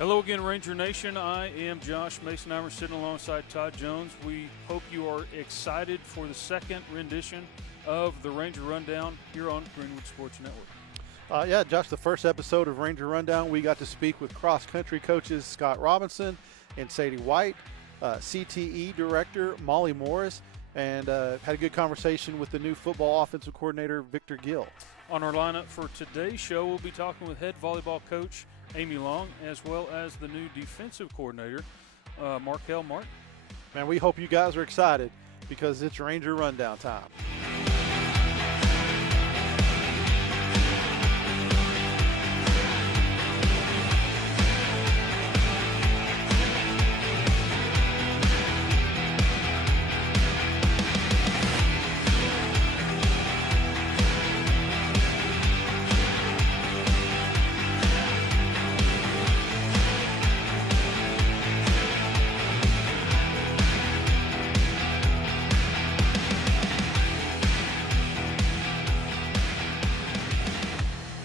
Hello again, Ranger Nation. I am Josh Mason-Eimer sitting alongside Todd Jones. We hope you are excited for the second rendition of the Ranger Rundown here on Greenwood Sports Network. Yeah, Josh, the first episode of Ranger Rundown, we got to speak with cross-country coaches Scott Robinson and Sadie White, CTE director Molly Morris, and had a good conversation with the new football offensive coordinator Victor Gill. On our lineup for today's show, we'll be talking with head volleyball coach Amy Long, as well as the new defensive coordinator, Markel Martin. Man, we hope you guys are excited because it's Ranger Rundown time.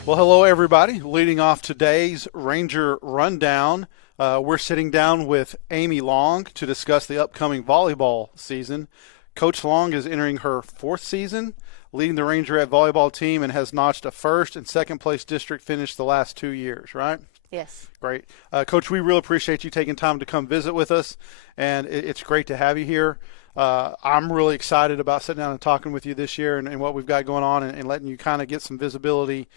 Well, hello, everybody. Leading off today's Ranger Rundown, we're sitting down with Amy Long to discuss the upcoming volleyball season. Coach Long is entering her fourth season, leading the Rangerette volleyball team, and has notched a first and second place district finish the last 2 years, right? Yes. Great. Coach, we really appreciate you taking time to come visit with us, and it's great to have you here. I'm really excited about sitting down and talking with you this year and what we've got going on and letting you kind of get some visibility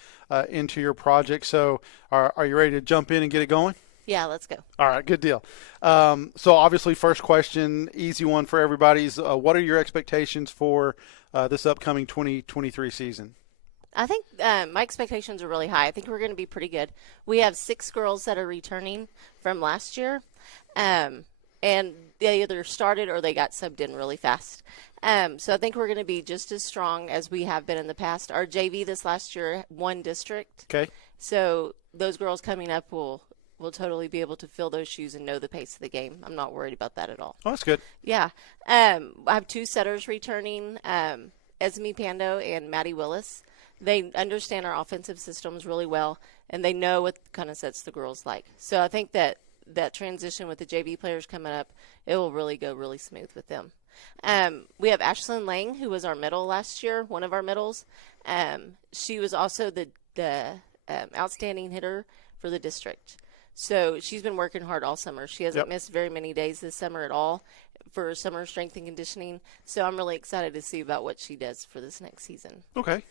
into your project. So are you ready to jump in and get it going? Yeah, let's go. All right, good deal. So obviously, first question, easy one for everybody is what are your expectations for this upcoming 2023 season? I think my expectations are really high. I think we're going to be pretty good. We have 6 girls that are returning from last year. And they either started or they got subbed in really fast. So I think we're going to be just as strong as we have been in the past. Our JV this last year won district. Okay. So those girls coming up will totally be able to fill those shoes and know the pace of the game. I'm not worried about that at all. Oh, that's good. Yeah. I have 2 setters returning, Esme Pando and Maddie Willis. They understand our offensive systems really well, and they know what kind of sets the girls like. So I think that transition with the JV players coming up, it will really go really smooth with them. We have Ashlyn Lang, who was our middle last year, one of our middles. She was also the outstanding hitter for the district. So she's been working hard all summer. She hasn't missed very many days this summer at all for summer strength and conditioning. So I'm really excited to see about what she does for this next season. Okay.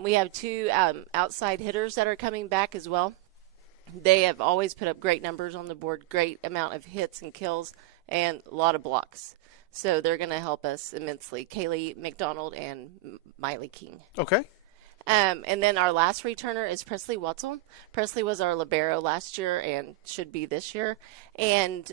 We have 2 outside hitters that are coming back as well. They have always put up great numbers on the board, great amount of hits and kills, and a lot of blocks. So they're going to help us immensely. Kaylee McDonald and Miley King. Okay. And then our last returner is Presley Watzel. Presley was our libero last year and should be this year. And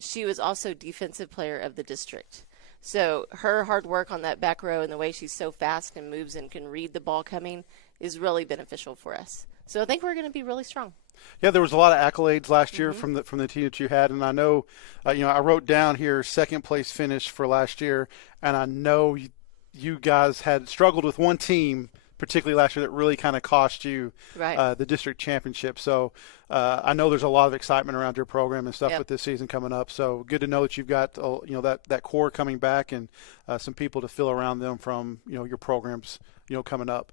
she was also defensive player of the district. So her hard work on that back row and the way she's so fast and moves and can read the ball coming is really beneficial for us. So I think we're going to be really strong. Yeah, there was a lot of accolades last year from the team that you had, and I know, I wrote down here second place finish for last year, and I know you guys had struggled with one team, particularly last year, that really kind of cost you the district championship. So I know there's a lot of excitement around your program and stuff with this season coming up. So good to know that you've got that core coming back and some people to fill around them from your programs coming up.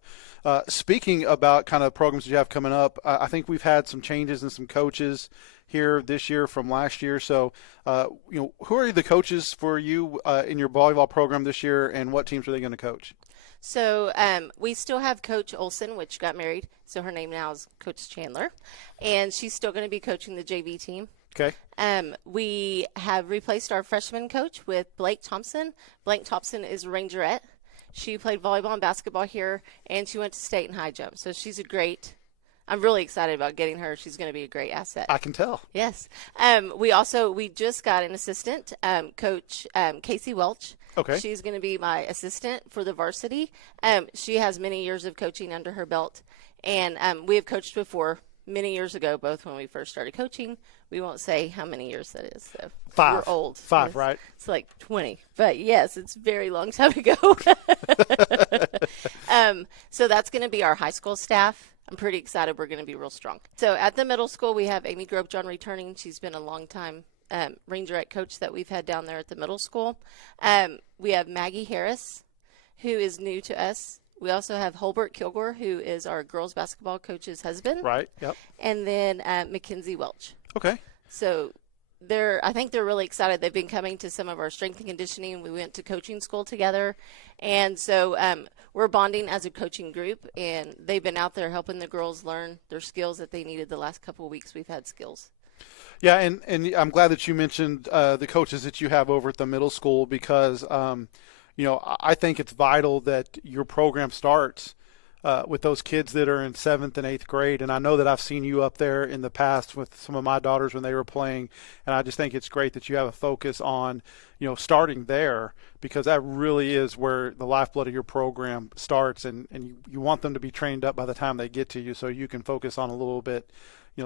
Speaking about kind of programs that you have coming up, I think we've had some changes and some coaches here this year from last year. So, who are the coaches for you in your volleyball program this year, and what teams are they going to coach? So we still have Coach Olson, which got married. So her name now is Coach Chandler, and she's still going to be coaching the JV team. Okay. We have replaced our freshman coach with Blake Thompson. Blake Thompson is Rangerette. She played volleyball and basketball here, and she went to state in high jump. So she's I'm really excited about getting her. She's going to be a great asset. I can tell. Yes. We just got an assistant, Coach Casey Welch. Okay. She's going to be my assistant for the varsity. She has many years of coaching under her belt, and we have coached before many years ago, both when we first started coaching. We won't say how many years that is. So 5. We're old. 5, yes. right? It's like 20. But, yes, it's a very long time ago. So that's going to be our high school staff. I'm pretty excited we're going to be real strong. So at the middle school, we have Amy Gropejohn returning. She's been a long time Ranger coach that we've had down there at the middle school. We have Maggie Harris, who is new to us. We also have Holbert Kilgore, who is our girls basketball coach's husband. Right, yep. And then Mackenzie Welch. Okay. So I think they're really excited. They've been coming to some of our strength and conditioning. We went to coaching school together. And so we're bonding as a coaching group, and they've been out there helping the girls learn their skills that they needed the last couple of weeks. We've had skills. Yeah, and I'm glad that you mentioned the coaches that you have over at the middle school because, I think it's vital that your program starts with those kids that are in 7th and 8th grade. And I know that I've seen you up there in the past with some of my daughters when they were playing. And I just think it's great that you have a focus on, starting there because that really is where the lifeblood of your program starts. And you want them to be trained up by the time they get to you so you can focus on a little bit,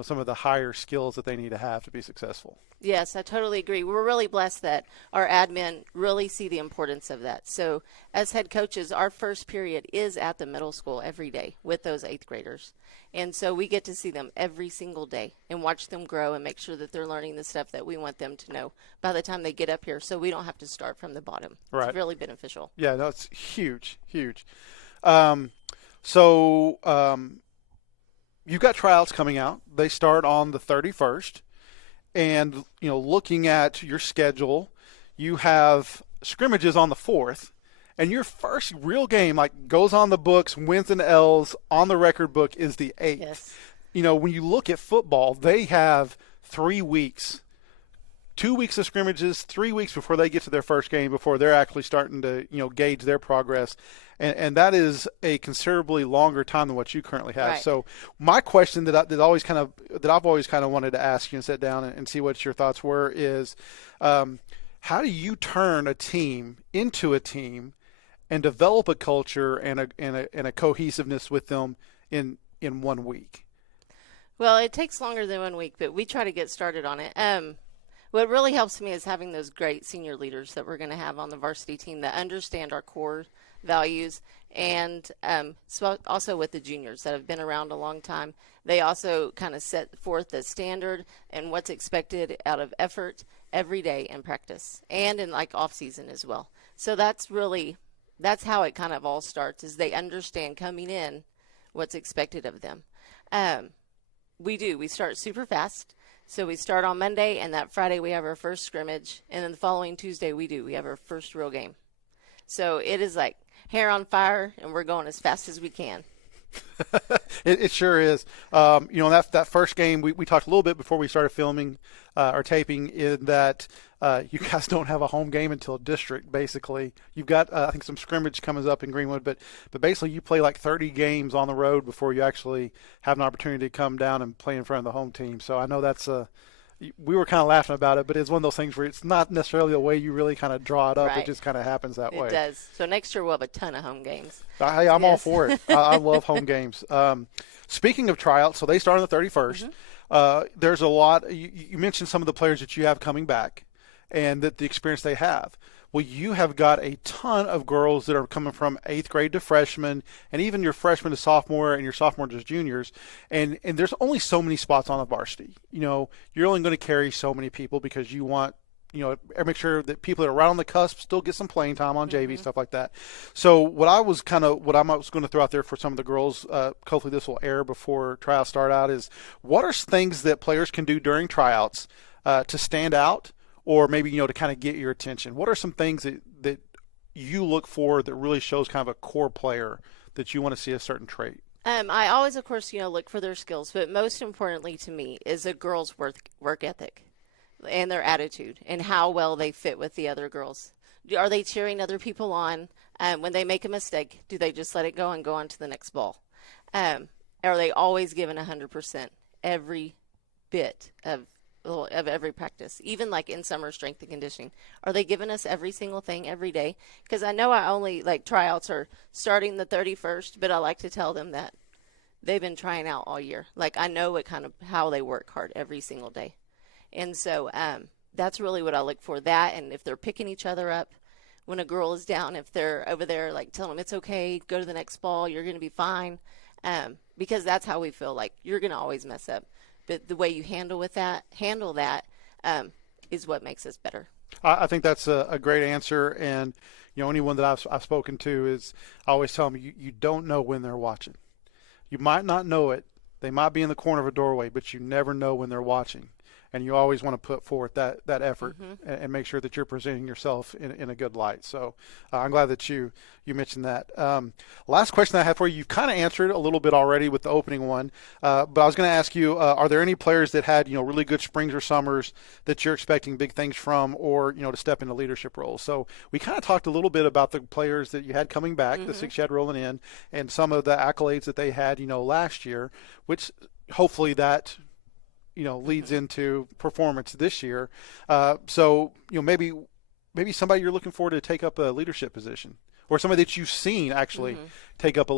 some of the higher skills that they need to have to be successful. Yes, I totally agree. We're really blessed that our admin really see the importance of that. So as head coaches, our first period is at the middle school every day with those 8th graders. And so we get to see them every single day and watch them grow and make sure that they're learning the stuff that we want them to know by the time they get up here so we don't have to start from the bottom. Right. It's really beneficial. Yeah, no, it's huge, huge. You've got tryouts coming out. They start on the 31st. And, looking at your schedule, you have scrimmages on the 4th. And your first real game, goes on the books, wins and L's, on the record book is the 8th. Yes. When you look at football, they have 3 weeks. 2 weeks of scrimmages, 3 weeks before they get to their first game, before they're actually starting to, gauge their progress. And that is a considerably longer time than what you currently have. Right. So my question that I've always kind of wanted to ask you and sit down and see what your thoughts were is, how do you turn a team into a team and develop a culture and a cohesiveness with them in 1 week? Well, it takes longer than 1 week, but we try to get started on it. What really helps me is having those great senior leaders that we're going to have on the varsity team that understand our core values, and also with the juniors that have been around a long time. They also kind of set forth the standard and what's expected out of effort every day in practice and in off season as well. So that's how it kind of all starts, is they understand coming in what's expected of them. We start super fast. So we start on Monday, and that Friday we have our first scrimmage, and then the following Tuesday we have our first real game. So it is like hair on fire, and we're going as fast as we can. It sure is. That first game, we talked a little bit before we started filming or taping in that you guys don't have a home game until district, basically. You've got, I think, some scrimmage coming up in Greenwood, but basically you play 30 games on the road before you actually have an opportunity to come down and play in front of the home team. So I know that's we were kind of laughing about it, but it's one of those things where it's not necessarily the way you really kind of draw it up. Right. It just kind of happens that way. It does. So next year we'll have a ton of home games. Hey, I'm all for it. I love home games. Speaking of tryouts, so they start on the 31st. Mm-hmm. There's a lot. You mentioned some of the players that you have coming back and that the experience they have. Well, you have got a ton of girls that are coming from 8th grade to freshman, and even your freshman to sophomore and your sophomore to juniors. And there's only so many spots on the varsity. You're only going to carry so many people because you want, make sure that people that are right on the cusp still get some playing time on JV, stuff like that. So what I was going to throw out there for some of the girls, hopefully this will air before tryouts start out, is what are things that players can do during tryouts to stand out, or maybe, to kind of get your attention? What are some things that you look for that really shows kind of a core player that you want to see a certain trait? I always, of course, look for their skills, but most importantly to me is a girl's work ethic and their attitude and how well they fit with the other girls. Are they cheering other people on? When they make a mistake, do they just let it go and go on to the next ball? Are they always giving 100% every bit of every practice, even in summer strength and conditioning? Are they giving us every single thing every day? Because I know I only tryouts are starting the 31st, but I like to tell them that they've been trying out all year. I know how they work hard every single day. And so that's really what I look for, that. And if they're picking each other up when a girl is down, if they're over there telling them it's okay, go to the next ball, you're going to be fine. because that's how we feel like you're going to always mess up. But the way you handle that is what makes us better. I think that's a great answer. And, anyone that I've spoken to is I always tell them you don't know when they're watching. You might not know it. They might be in the corner of a doorway, but you never know when they're watching. And you always want to put forth that effort and make sure that you're presenting yourself in a good light. So I'm glad that you mentioned that. Last question I have for you, you've kind of answered a little bit already with the opening one, but I was going to ask you, are there any players that had really good springs or summers that you're expecting big things from, or to step into leadership roles? So we kind of talked a little bit about the players that you had coming back, the 6 you had rolling in, and some of the accolades that they had last year, which hopefully that leads into performance this year. So maybe somebody you're looking for to take up a leadership position, or somebody that you've seen actually take up a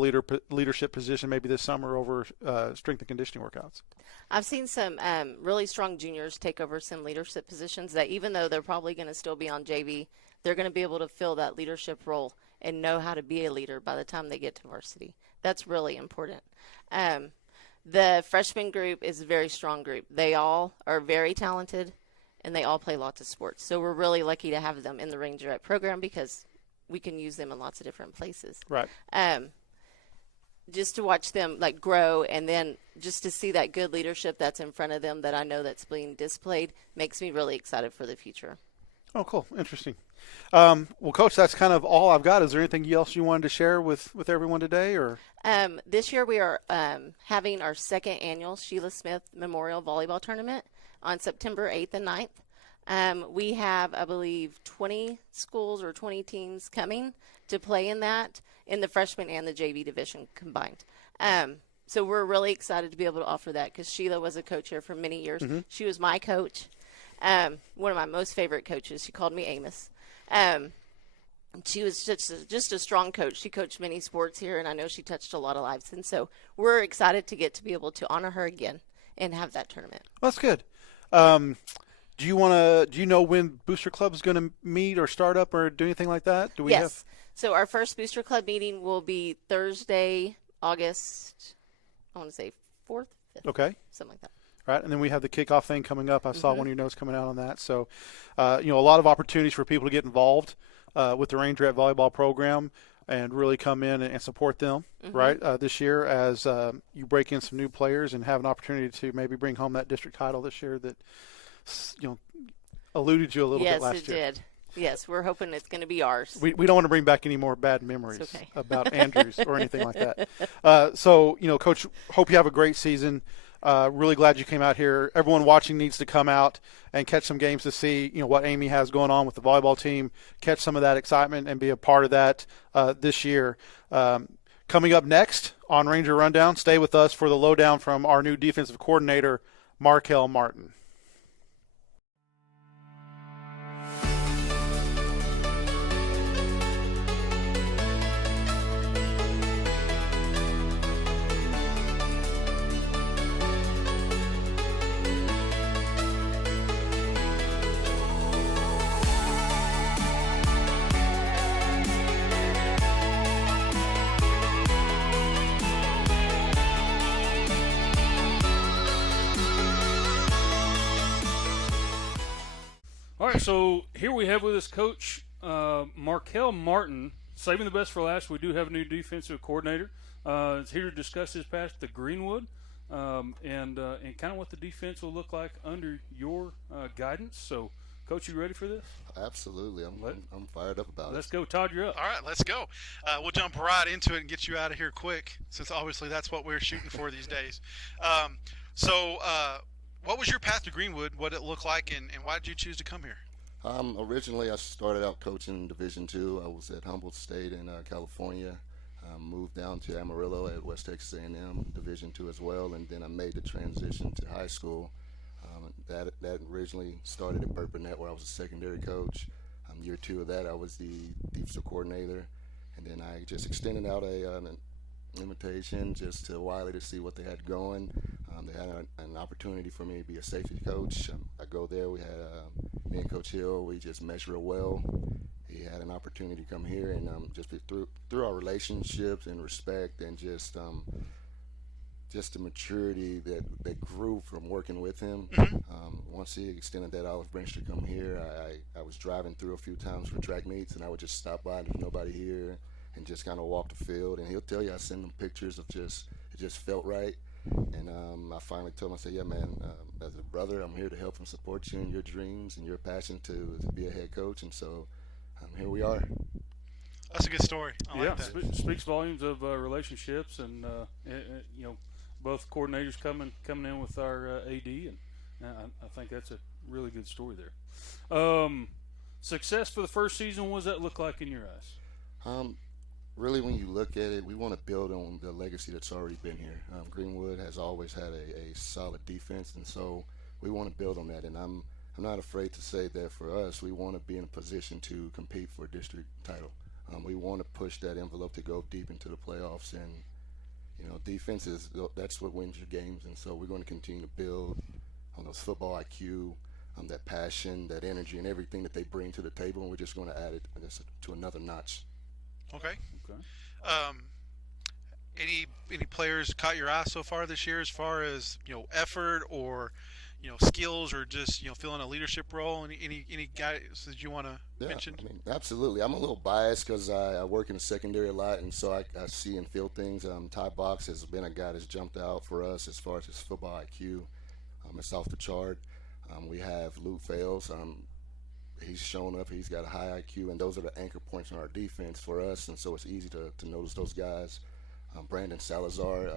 leadership position maybe this summer over strength and conditioning workouts. I've seen some really strong juniors take over some leadership positions that even though they're probably going to still be on JV, they're going to be able to fill that leadership role and know how to be a leader by the time they get to varsity. That's really important. The freshman group is a very strong group. They all are very talented, and they all play lots of sports. So we're really lucky to have them in the Rangerette program because we can use them in lots of different places. Right. Just to watch them grow, and then just to see that good leadership that's in front of them that I know that's being displayed makes me really excited for the future. Oh, cool. Interesting. Well, Coach, that's kind of all I've got. Is there anything else you wanted to share with everyone today? Or this year we are having our second annual Sheila Smith Memorial Volleyball Tournament on September 8th and 9th. We have, I believe, 20 schools or 20 teams coming to play in that, in the freshman and the JV division combined. So we're really excited to be able to offer that because Sheila was a coach here for many years. She was my coach. One of my most favorite coaches. She called me Amos. She was just a strong coach. She coached many sports here, and I know she touched a lot of lives. And so we're excited to get to be able to honor her again and have that tournament. Well, that's good. Do you know when Booster Club is going to meet or start up or do anything like that? Yes. So our first Booster Club meeting will be Thursday, August, I want to say 4th, 5th. Okay. Something like that. Right, and then we have the kickoff thing coming up. I saw one of your notes coming out on that. So, a lot of opportunities for people to get involved with the Rangerette volleyball program and really come in and support them, right, this year as you break in some new players and have an opportunity to maybe bring home that district title this year that, eluded you a little bit last year. Yes, it did. Yes, we're hoping it's going to be ours. We don't want to bring back any more bad memories okay. about Andrews or anything like that. So, Coach, hope you have a great season. Really glad you came out here. Everyone watching needs to come out and catch some games to see, what Amy has going on with the volleyball team, catch some of that excitement and be a part of that this year. Coming up next on Ranger Rundown, stay with us for the lowdown from our new defensive coordinator, Markel Martin. All right, so here we have with us Coach Markel Martin. Saving the best for last, we do have a new defensive coordinator. Is here to discuss his path to Greenwood and kind of what the defense will look like under your guidance. So, Coach, you ready for this? Absolutely. I'm fired up about it. Let's go. Todd, you're up. All right, let's go. We'll jump right into it and get you out of here quick, since obviously that's what we're shooting for these days. What was your path to Greenwood? What did it look like, and why did you choose to come here? Originally, I started out coaching Division II. I was at Humboldt State in California. Moved down to Amarillo at West Texas A&M, Division II as well, and then I made the transition to high school. That originally started at Burpinette, where I was a secondary coach. Year 2 of that, I was the defensive coordinator, and then I just extended out an invitation just to Wiley to see what they had going. They had an opportunity for me to be a safety coach. I go there. We had me and Coach Hill. We just meshed real well. He had an opportunity to come here, and just through our relationships and respect, and just just the maturity that grew from working with him. Once he extended that olive branch to come here, I was driving through a few times for track meets, and I would just stop by and there's nobody here and just kind of walk the field. And he'll tell you, I send him pictures of it just felt right. And I finally told him, I said, yeah, man, as a brother, I'm here to help and support you in your dreams and your passion to be a head coach. And so here we are. That's a good story. I like that. Speaks volumes of relationships, and you know, both coordinators coming in with our AD, and I think that's a really good story there. Success for the first season. What does that look like in your eyes? Really, when you look at it, we want to build on the legacy that's already been here. Greenwood has always had a solid defense, and so we want to build on that. And I'm not afraid to say that for us, we want to be in a position to compete for a district title. We want to push that envelope to go deep into the playoffs, and defense that's what wins your games. And so we're going to continue to build on those football IQ, that passion, that energy, and everything that they bring to the table. And we're just going to add it to another notch. Okay. Any players caught your eye so far this year, as far as effort or skills, or just filling a leadership role? Any guys that you want to mention? I mean, absolutely. I'm a little biased because I work in the secondary a lot, and so I see and feel things. Ty Box has been a guy that's jumped out for us as far as his football IQ. It's off the chart. We have Luke Fales. He's shown up. He's got a high IQ, and those are the anchor points in our defense for us, and so it's easy to notice those guys. Brandon Salazar,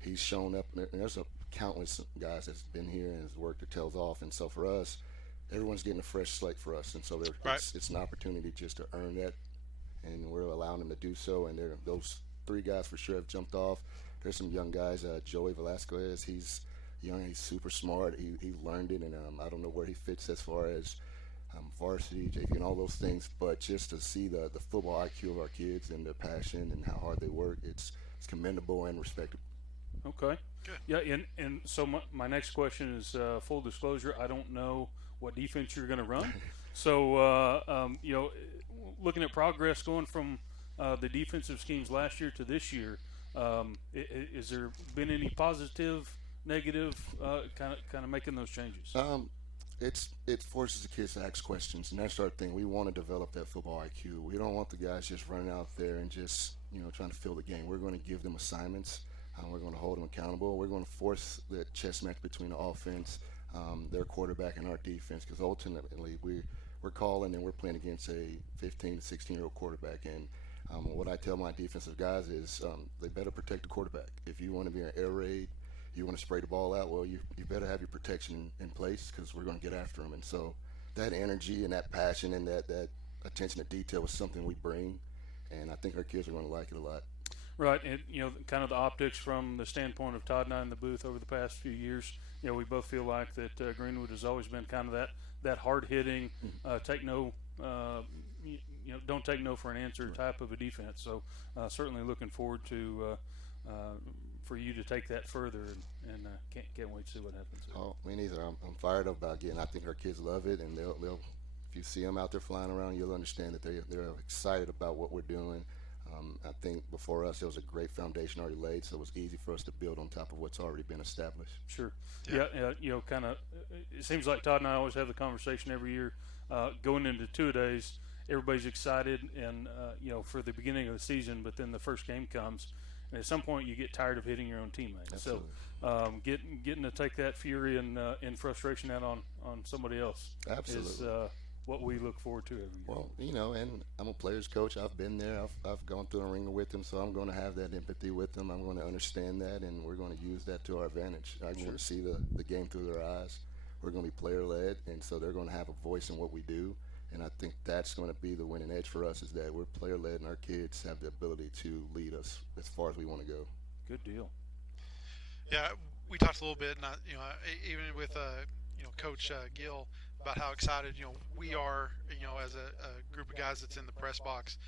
he's shown up, and there's countless guys that's been here and has worked their tails off, and so for us, everyone's getting a fresh slate for us, and so it's an opportunity just to earn that, and we're allowing them to do so. And those three guys for sure have jumped off. There's some young guys. Joey Velasquez, he's young, he's super smart. He learned it, and I don't know where he fits as far as varsity, JV, and all those things, but just to see the football IQ of our kids and their passion and how hard they work, it's commendable and respectable. Okay. Good. Yeah, and so my next question is full disclosure. I don't know what defense you're going to run. So, looking at progress going from the defensive schemes last year to this year, is there been any positive, negative, kind of making those changes? It forces the kids to ask questions, and that's our thing. We want to develop that football IQ. We don't want the guys just running out there and just trying to fill the game. We're going to give them assignments. We're going to hold them accountable. We're going to force the chess match between the offense, their quarterback, and our defense, because ultimately we're calling and we're playing against a 15 to 16-year-old quarterback. And what I tell my defensive guys is they better protect the quarterback. If you want to be an air raid, you want to spray the ball out, well, you better have your protection in place, because we're going to get after them. And so that energy and that passion and that attention to detail is something we bring, and I think our kids are going to like it a lot. Right, and kind of the optics from the standpoint of Todd and I in the booth over the past few years. We both feel like that Greenwood has always been kind of that hard hitting, take no, don't take no for an answer type of a defense. So certainly looking forward to for you to take that further, and can't wait to see what happens. Oh, me neither. I'm fired up about getting. I think our kids love it, and they'll if you see them out there flying around, you'll understand that they're excited about what we're doing. I think before us, there was a great foundation already laid, so it was easy for us to build on top of what's already been established. Sure. Yeah. Kind of. It seems like Todd and I always have the conversation every year, going into two-a-days. Everybody's excited, and for the beginning of the season, but then the first game comes, and at some point you get tired of hitting your own teammates. Absolutely. So getting to take that fury and frustration out on somebody else Absolutely. is what we look forward to every year. Well, and I'm a player's coach. I've been there. I've gone through the ringer with them, so I'm going to have that empathy with them. I'm going to understand that, and we're going to use that to our advantage. I want to see the game through their eyes. We're going to be player-led, and so they're going to have a voice in what we do. And I think that's going to be the winning edge for us, is that we're player-led, and our kids have the ability to lead us as far as we want to go. Good deal. Yeah, we talked a little bit, and even with Coach Gill, about how excited we are as a group of guys that's in the press box,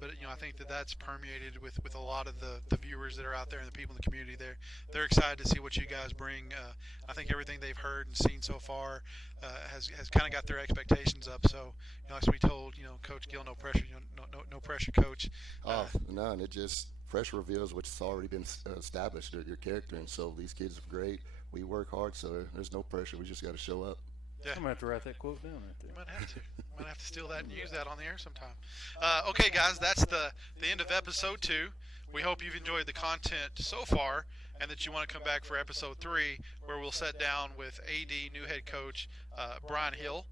but I think that's permeated with a lot of the viewers that are out there and the people in the community. They're excited to see what you guys bring. I think everything they've heard and seen so far has kind of got their expectations up. So as we told Coach Gill, no pressure, no pressure, Coach. None. It just pressure reveals what's already been established, your character. And so these kids are great. We work hard, so there's no pressure. We just got to show up. Yeah. I'm going to have to write that quote down right there. You might have to steal that and use that on the air sometime. Okay, guys, that's the end of episode 2. We hope you've enjoyed the content so far and that you want to come back for episode 3, where we'll sit down with AD, new head coach, Brian Hill.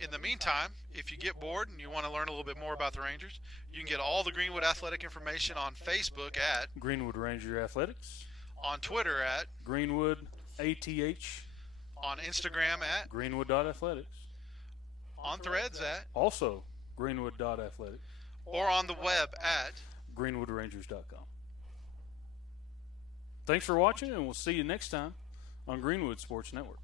In the meantime, if you get bored and you want to learn a little bit more about the Rangers, you can get all the Greenwood athletic information on Facebook at Greenwood Ranger Athletics, on Twitter at Greenwood ATH, on Instagram at Greenwood.athletics, on Threads at also Greenwood.athletics, or on the web at GreenwoodRangers.com. Thanks for watching, and we'll see you next time on Greenwood Sports Network.